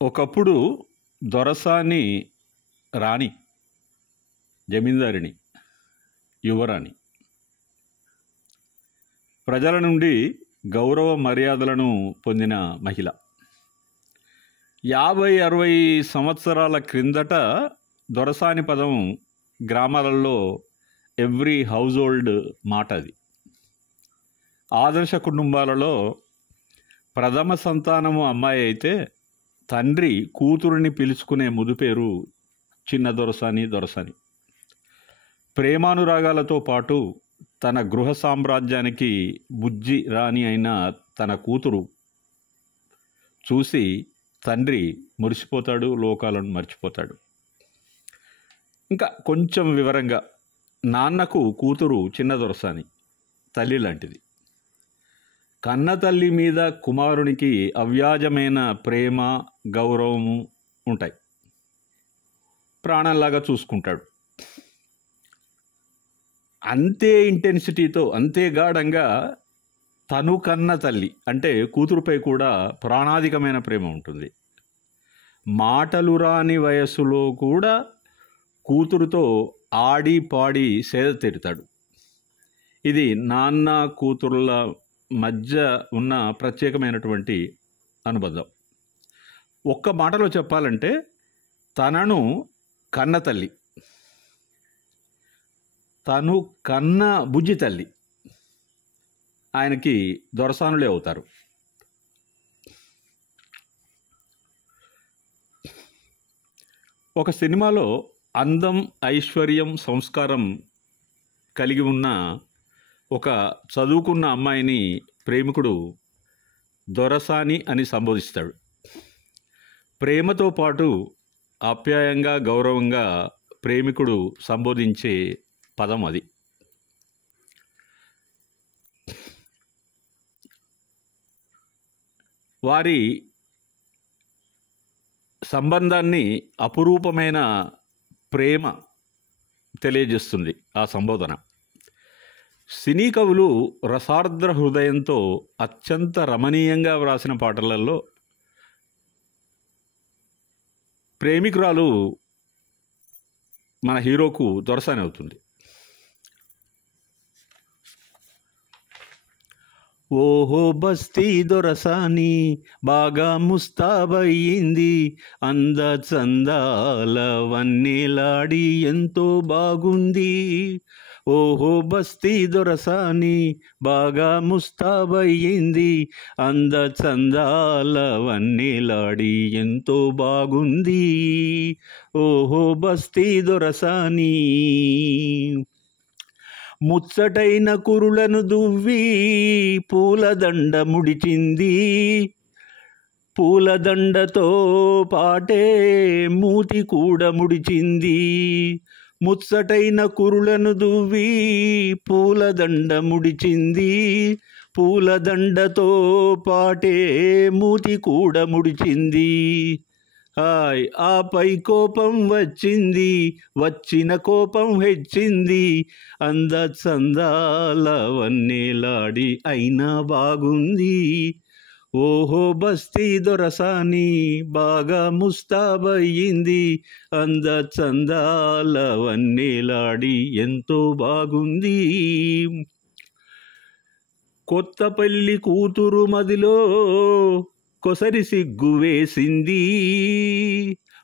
ఒకప్పుడు దొరసాని రాణి, జమీందారిణి, యువరాణి. ప్రజల నుండి గౌరవ మర్యాదలను పొందిన మహిళ. 50-60 సంవత్సరాల క్రిందట దొరసాని పదం గ్రామాలలో ఎవ్రీ హౌస్ హోల్డ్ మాట. అది ఆదర్శ కుటుంబాలలో ప్రథమ సంతానము అమ్మాయి అయితే తండ్రి కూతురుని పిలుచుకునే ముదు పేరు చిన్న దొరసాని, దొరసాని. ప్రేమానురాగాలతో పాటు తన గృహ సామ్రాజ్యానికి బుజ్జి రాణి అయిన తన కూతురు చూసి తండ్రి మురిసిపోతాడు, లోకాలను మర్చిపోతాడు. ఇంకా కొంచెం వివరంగా, నాన్నకు కూతురు చిన్న దొరసాని తల్లి లాంటిది. కన్న తల్లి మీద కుమారునికి అవ్యాజమైన ప్రేమ, గౌరవము ఉంటాయి. ప్రాణంలాగా చూసుకుంటాడు. అంతే ఇంటెన్సిటీతో, అంతే గాఢంగా తను కన్న తల్లి అంటే కూతురుపై కూడా ప్రాణాధికమైన ప్రేమ ఉంటుంది. మాటలు రాని వయస్సులో కూడా కూతురుతో ఆడి పాడి సేద తీరుతాడు. ఇది నాన్న కూతురుల మధ్య ఉన్న ప్రత్యేకమైనటువంటి అనుబంధం. ఒక్క మాటలో చెప్పాలంటే తనను కన్న తల్లి, తను కన్న బుజ్జి తల్లి ఆయనకి దొరసానులే అవుతారు. ఒక సినిమాలో అందం, ఐశ్వర్యం, సంస్కారం కలిగి ఉన్న ఒక చదువుకున్న అమ్మాయిని ప్రేమికుడు దొరసాని అని సంబోధిస్తాడు. ప్రేమతో పాటు ఆప్యాయంగా, గౌరవంగా ప్రేమికుడు సంబోధించే పదం అది. వారి సంబంధాన్ని అపురూపమైన ప్రేమ తెలియజేస్తుంది ఆ సంబోధన. సినీ కవులు రసార్ద్ర హృదయంతో అత్యంత రమణీయంగా వ్రాసిన పాటలలో ప్రేమికురాలు మన హీరోకు దొరసాని అవుతుంది. ఓహో బస్తీ దొరసాని బాగా ముస్తాబయ్యింది, అంద చందాల వన్నెలాడి ఎంతో బాగుంది. ఓహో బస్తీ దొరసాని బాగా ముస్తాబయ్యింది, అంద చందాల వన్నెలాడి ఎంతో బాగుంది. ఓహో బస్తీ దొరసాని ముచ్చటైన కురులను దువ్వి పూలదండ ముడిచింది, పూలదండతో పాటే మూతి కూడా ముడిచింది. ముచ్చటైన కురులను దువ్వి పూలదండ ముడిచింది, పూలదండతో పాటే మూతి కూడా ముడిచింది. హాయ్ ఆపై కోపం వచ్చింది, వచ్చిన కోపం హెచ్చింది, అంద చందాల వన్నెలాడి అయినా బాగుంది. ఓహో బస్తీ దొరసాని బాగా ముస్తాబయ్యింది, అంద చందాల వన్నెలాడి ఎంతో బాగుంది. కొత్త పెళ్లి కూతురు మదిలో కొసరి సిగ్గు వేసింది,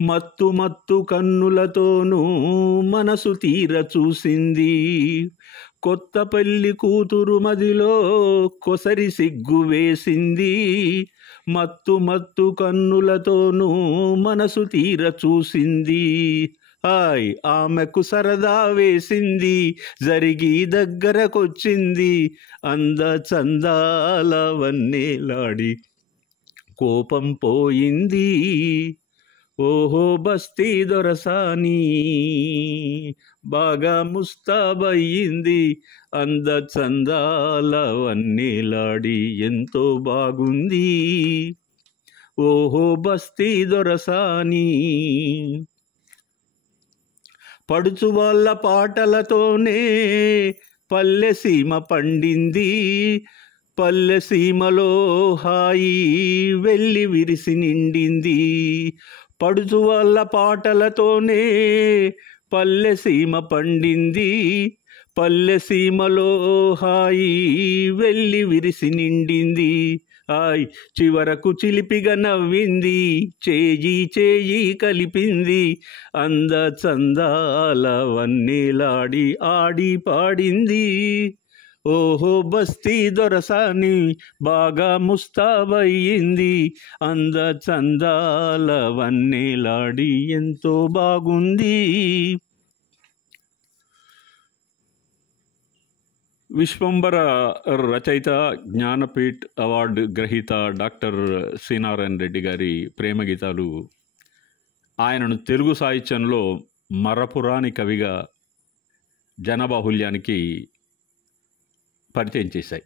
మత్తు మత్తు కన్నులతోనూ మనసు తీర చూసింది. కొత్త పెళ్లి కూతురు మదిలో కొసరి సిగ్గు వేసింది, మత్తు మత్తు కన్నులతోనూ మనసు తీర చూసింది. హాయ్ ఆమెకు సరదా వేసింది, జరిగి దగ్గరకొచ్చింది, అంద చందాల వన్నెలాడి కోపం పోయింది. ఓహో బస్తీ దొరసాని బాగా ముస్తాబయ్యింది, అంద చందాల వన్నెలాడి ఎంతో బాగుంది. ఓహో బస్తీ దొరసాని పడుచు వాళ్ళ పాటలతోనే పల్లె సీమ పండింది, పల్లె సీమలో హాయి వెళ్ళి విరిసి నిండింది. పడుచు వాళ్ళ పాటలతోనే పల్లె సీమ పండింది. పల్లె సీమలో హాయి వెళ్ళి విరిసి నిండింది. చివరకు చిలిపిగా నవ్వింది, చేయి కలిపింది. అంద చందాల వన్నెలాడి ఆడి పాడింది. ఓహో బస్తీ దొరసాని బాగా ముస్తాబయ్యింది. అంద చందాల వన్నెలాడి ఎంతో బాగుంది. విశ్వంబర రచయిత, జ్ఞానపీఠ్ అవార్డు గ్రహీత డాక్టర్ సి. నారాయణ రెడ్డి గారి ప్రేమ గీతాలు ఆయనను తెలుగు సాహిత్యంలో మరపురాని కవిగా జనబాహుల్యానికి పరిచయం చేశాయి.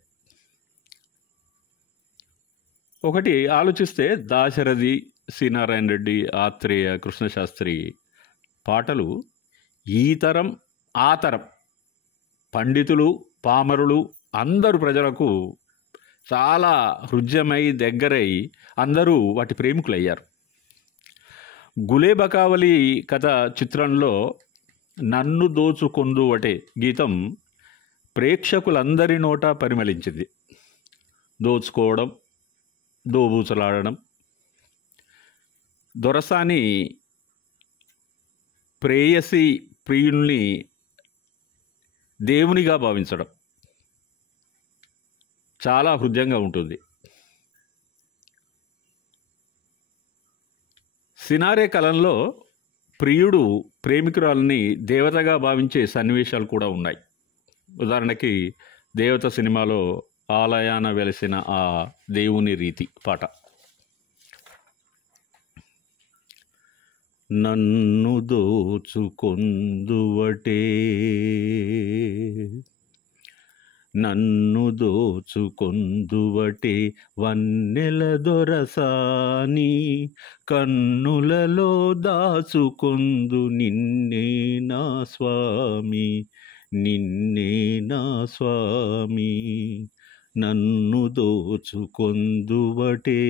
ఒకటి ఆలోచిస్తే దాశరథి, సి. నారాయణ రెడ్డి, ఆత్రేయ, కృష్ణశాస్త్రి పాటలు ఈ తరం ఆ తరం పండితులు, పామరులు అందరు ప్రజలకు చాలా హృద్యమై దగ్గరై అందరూ వాటి ప్రేమికులయ్యారు. గులేబకావలి కథ చిత్రంలో నన్ను దోచుకొందువటే గీతం ప్రేక్షకులందరి నోట పరిమళించింది. దోచుకోవడం, దోబూచలాడడం. దొరసాని ప్రేయసి ప్రియుల్ని దేవునిగా భావించడం చాలా హృదయంగా ఉంటుంది. సినారే కలంలో ప్రియుడు ప్రేమికురాలని దేవతగా భావించే సన్నివేశాలు కూడా ఉన్నాయి. ఉదాహరణకి దేవత సినిమాలో ఆలయాన వెలసిన ఆ దేవుని రీతి పాట. నన్ను దోచుకొందువటే, నన్ను దోచుకొందువటే వన్నెల దొరసాని, కన్నులలో దాచుకొందు నిన్నే నా స్వామి, నిన్నే నా స్వామి. నన్ను దోచుకొందువటే,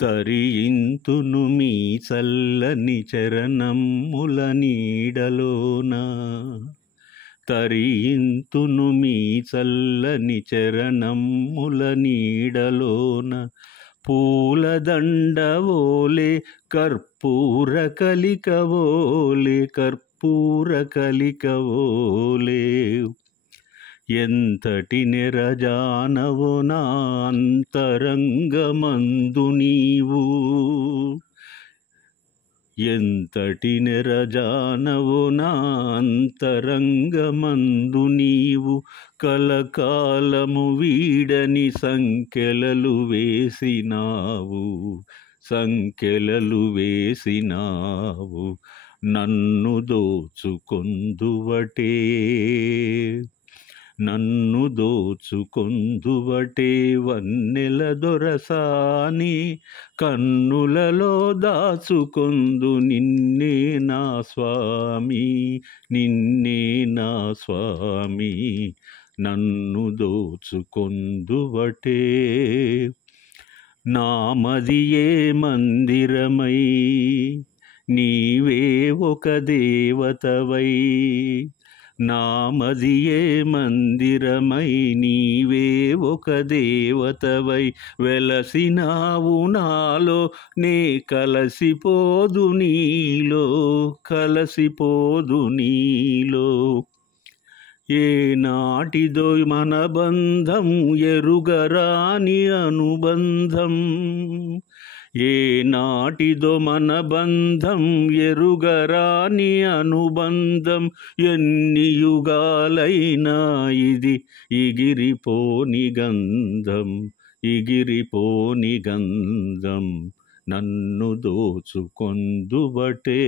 తరింతును మీ చల్లని చరణముల నీడలోన, తరింతును మీ చల్లని చరణముల నీడలోన. పూలదండవోలే కర్పూర కలికవోలే, కర్పూర కలికవోలే. ఎంతటి నెరజానవో నా అంతరంగమందు నీవు, ఎంతటి నెరజానవో నా అంతరంగమందు నీవు. కలకాలము వీడని సంకెలలు వేసినావు, సంకెలలు వేసినావు. నన్ను దోచుకొందువటే, నన్ను దోచుకొందువటే వన్నెల దొరసాని, కన్నులలో దాచుకొందు నిన్నే నా స్వామి, నిన్నే నా స్వామి. నన్ను దోచుకొందువటే. నామదియే మందిరమై నీవే ఒక దేవతవై, నామదియే మందిరమై నీవే ఒక దేవతవై. వెలసినావు నాలో నే కలసిపోదు నీలో, కలసిపోదు నీలో. ఏ నాటిదో మన బంధం ఎరుగరాని అనుబంధం, ఏ నాటిదో మన బంధం ఎరుగరాని అనుబంధం. ఎన్ని యుగాలైనా ఇది ఎగిరిపోని గంధం, ఎగిరిపోని గంధం. నన్ను దోచుకొందువటే,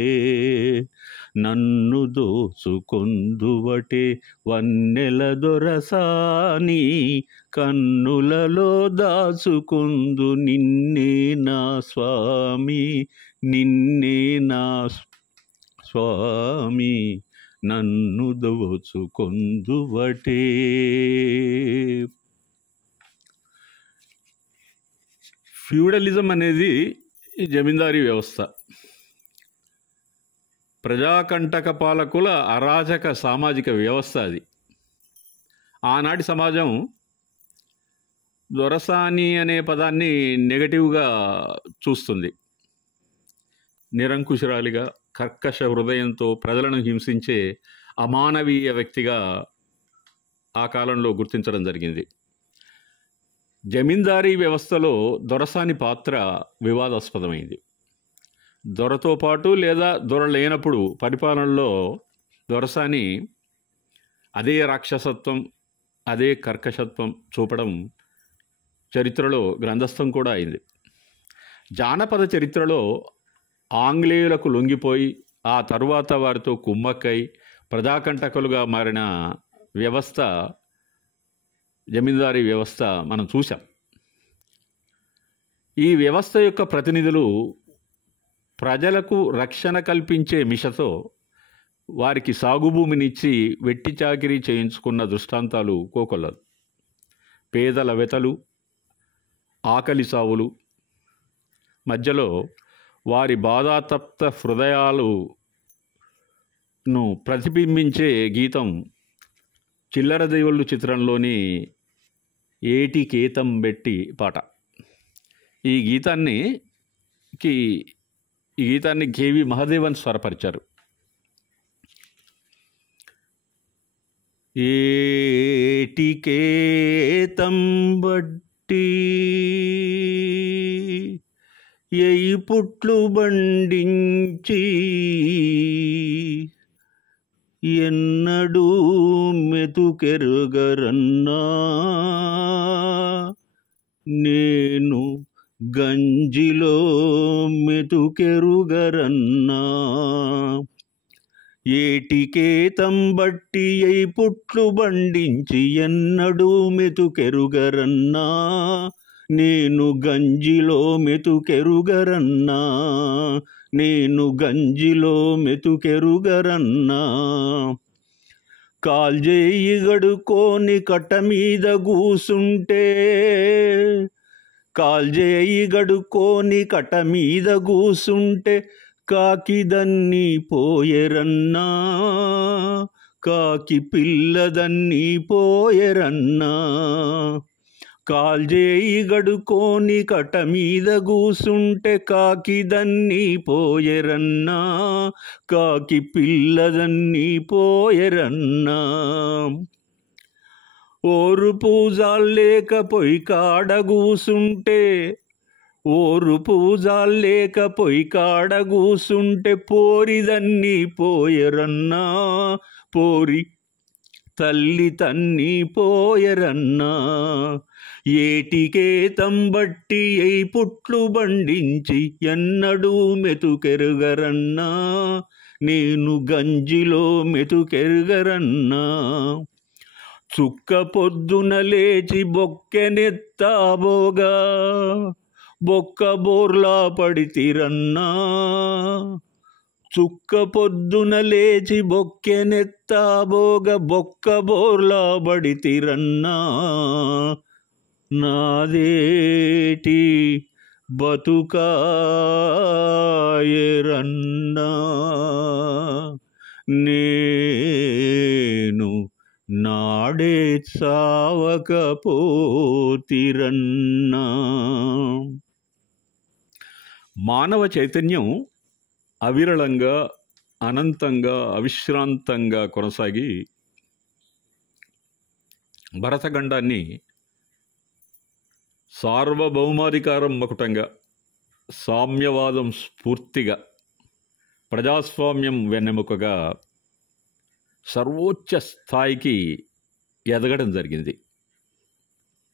నన్ను దోచుకొందువటే వన్నెల దొరసాని, కన్నులలో దాచుకొందు నిన్నే నా స్వామి, నిన్నే నా స్వామి. నన్ను దోచుకొందువటే. ఫ్యూడలిజం అనేది ఈ జమీందారీ వ్యవస్థ. ప్రజాకంటక పాలకుల అరాచక సామాజిక వ్యవస్థ అది. ఆనాటి సమాజం దొరసాని అనే పదాన్ని నెగటివ్గా చూస్తుంది. నిరంకుశరాలిగా, కర్కశ హృదయంతో ప్రజలను హింసించే అమానవీయ వ్యక్తిగా ఆ కాలంలో గుర్తించడం జరిగింది. జమీందారీ వ్యవస్థలో దొరసాని పాత్ర వివాదాస్పదమైంది. దొరతో పాటు లేదా దొర లేనప్పుడు పరిపాలనలో దొరసాని అదే రాక్షసత్వం, అదే కర్కశత్వం చూపడం చరిత్రలో గ్రంథస్థం కూడా అయింది. జానపద చరిత్రలో ఆంగ్లేయులకు లొంగిపోయి ఆ తరువాత వారితో కుమ్మక్కై ప్రజాకంటకులుగా మారిన వ్యవస్థ జమీందారీ వ్యవస్థ మనం చూసాం. ఈ వ్యవస్థ యొక్క ప్రతినిధులు ప్రజలకు రక్షణ కల్పించే మిషతో వారికి సాగుభూమినిచ్చి వెట్టి చాకిరీ చేయించుకున్న దృష్టాంతాలు కోకొల్లలు. పేదల వెతలు, ఆకలి సావులు మధ్యలో వారి బాధాతప్త హృదయాలను ప్రతిబింబించే గీతం చిల్లర దేవుళ్ళు చిత్రంలోని ఏటి కేతం బెట్టి పాట. ఈ గీతాన్ని కేవి మహదేవన్ స్వరపరిచారు. ఏటి కేతం బట్టి ఎయి పుట్లు బండించి ఎన్నడూ మెతుకెరుగరన్నా నేను గంజిలో మెతుకెరుగరన్నా. ఏటికేతం బట్టి ఎయి పుట్లు బండించి ఎన్నడూ మెతుకెరుగరన్నా నేను గంజిలో మెతుకెరుగరన్నా నేను గంజిలో మెతుకెరుగరన్నా. కాల్జేయి గడుకోని కట్ట మీద కూసుంటే కాల్జేయి గడుకోని కట్ట మీద కూసుంటే కాకిదన్ని పోయెరన్నా కాకి పిల్లదన్ని పోయెరన్నా. కాల్జేయి గడుకోని కట్ట మీద కూసుంటే కాకిదన్ని పోయెరన్నా కాకి పిల్లదన్ని పోయెరన్నా. ఓరు పూజాల్లేక పొయ్యి కాడ కూసుంటే ఓరు పూజాల్లేక పొయ్యి కాడ కూసుంటే పోరిదన్ని పోయెరన్నా పోరి తల్లి తన్ని పోయెరన్నా. ఏటికేతం బట్టి ఎయి పుట్లు బండించి ఎన్నడూ మెతుకెరుగరన్నా నేను గంజిలో మెతుకెరుగరన్నా. చుక్క పొద్దున లేచి బొక్కెనెత్తాబోగా బొక్క బోర్లా పడితిరన్నా. చుక్క పొద్దున లేచి బొక్కెనెత్తాబోగా బొక్క బోర్లా పడితిరన్నా. నాదేటి బతుకాయెరన్నా నేను నాడే చావకపోతిరన్నా. మానవ చైతన్యం అవిరళంగా, అనంతంగా, అవిశ్రాంతంగా కొనసాగి భరతఖండాన్ని సార్వభౌమాధికారం మకుటంగా, సామ్యవాదం స్ఫూర్తిగా, ప్రజాస్వామ్యం వెన్నెముకగా సర్వోచ్చ స్థాయికి ఎదగడం జరిగింది.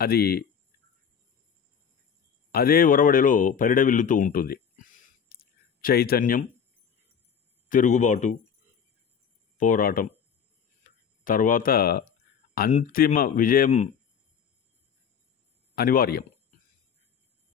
అది అదే ఒరవడిలో పరిడవిల్లుతూ ఉంటుంది. చైతన్యం, తిరుగుబాటు, పోరాటం, తర్వాత అంతిమ విజయం అనివార్యం.